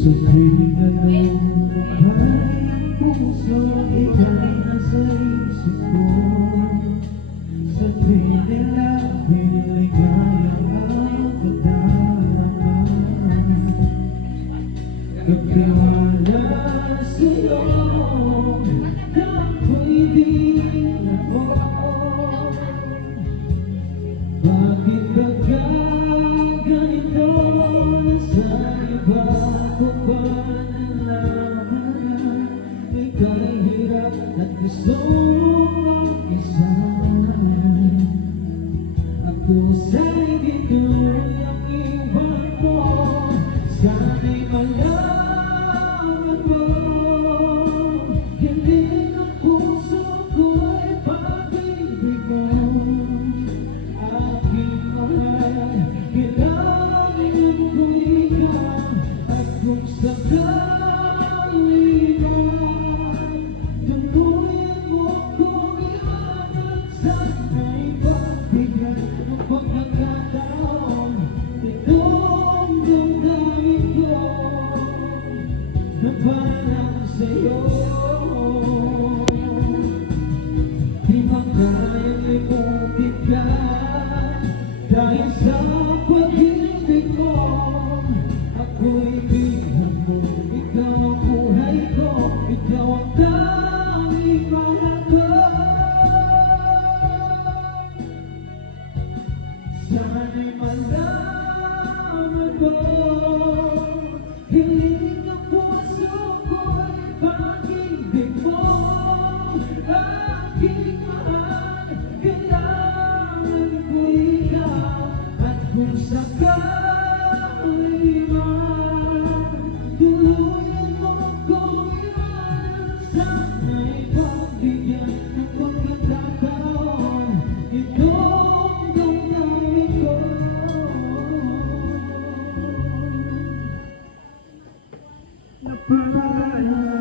Sa tuwing alam ay puso ika'y nasa isip ko. Sa tuwing nilapit ligayang ang kadarama. Nagtiwala sa'yo na ako'y di mo. Bakit nagkaganito sa iba ko ba nalaman? Ika'y hirap at gusto mong isa. Ako sa'y gituloy ang iwan mo. Sana'y malaman mo, hindi ang puso ko ay pag-ibig mo. Aking mahal, kailangan ko ikaw. At kung sakali man tuluyan mo kong iwanan, sana'y pagbigyan ng pagkakataon. Itong damdamin ko na parang sa'yo. Di makayang limutin ka dahil sa pag-ibig mo. Ako'y bihag mo, ikaw ang buhay ko, ikaw ang tanging mahal ko. Sana'y malaman mo, hiling ang puso ko'y pag-ibig mo. Aking mahal, kailangan ko ikaw. At kung sakali man tuluyan mo akong iwanan, sana'y pagbigyan ng pagkakataon. Itong damdamin ko. Na parang